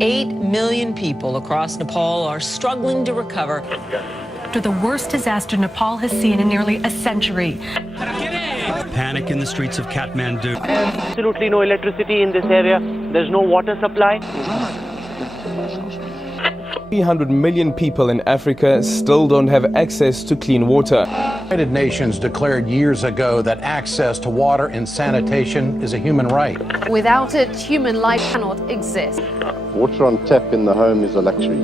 8 million people across Nepal are struggling to recover after the worst disaster Nepal has seen in nearly a century. Panic in the streets of Kathmandu. Absolutely no electricity in this area. There's no water supply. 300 million people in Africa still don't have access to clean water. The United Nations declared years ago that access to water and sanitation is a human right. Without it, human life cannot exist. Water on tap in the home is a luxury.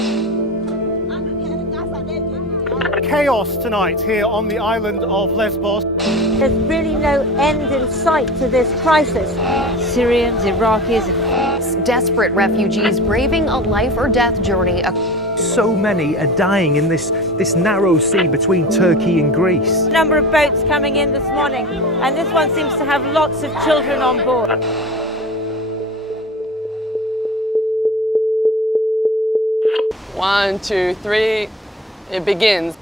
Chaos tonight here on the island of Lesbos. There's really no end in sight to this crisis. Syrians, Iraqis, desperate refugees braving a life or death journey. So many are dying in this narrow sea between Turkey and Greece. A number of boats coming in this morning, and this one seems to have lots of children on board. One, two, three, it begins.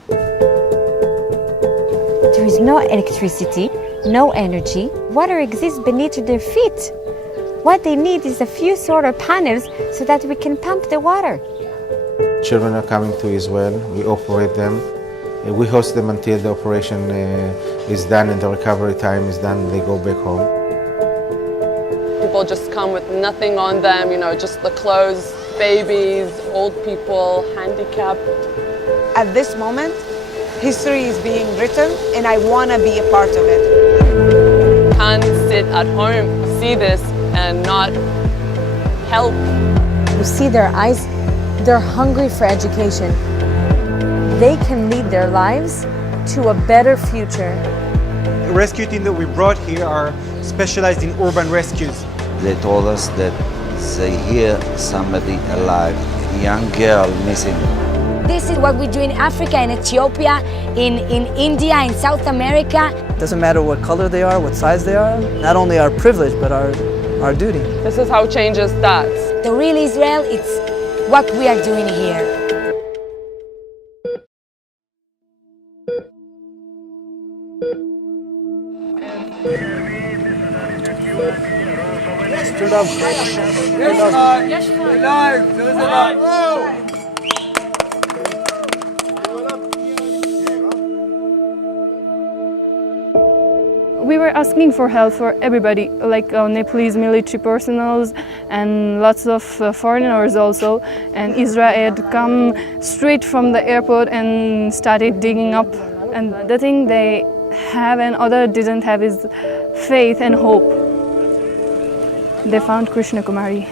There is no electricity, no energy. Water exists beneath their feet. What they need is a few solar panels so that we can pump the water. Children are coming to Israel. We operate them. We host them until the operation is done and the recovery time is done. They go back home. People just come with nothing on them, just the clothes, babies, old people, handicapped. At this moment, history is being written, and I want to be a part of it. Can't sit at home, see this, and not help. You see their eyes, they're hungry for education. They can lead their lives to a better future. The rescue team that we brought here are specialized in urban rescues. They told us that they hear somebody alive, a young girl missing. This is what we do in Africa, in Ethiopia, in India, in South America. It doesn't matter what color they are, what size they are. Not only our privilege, but our duty. This is how change starts. The real Israel, it's what we are doing here. We were asking for help for everybody, like Nepalese military personnel and lots of foreigners also. And Israel had come straight from the airport and started digging up. And the thing they have and others didn't have is faith and hope. They found Krishna Kumari.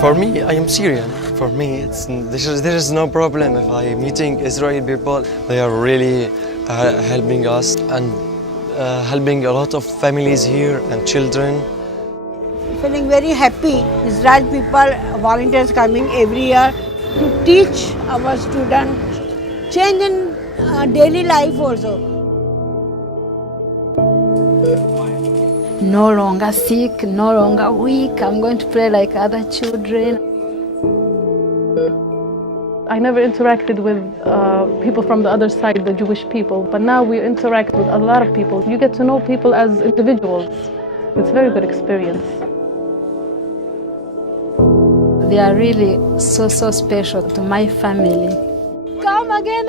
For me, I am Syrian. For me, there is no problem if I am meeting Israeli people. They are really helping us and helping a lot of families here and children. Feeling very happy. Israel people, volunteers coming every year to teach our students, change in daily life also. No longer sick, no longer weak. I'm going to play like other children. I never interacted with people from the other side, the Jewish people, but now we interact with a lot of people. You get to know people as individuals. It's a very good experience. They are really so special to my family. Come again.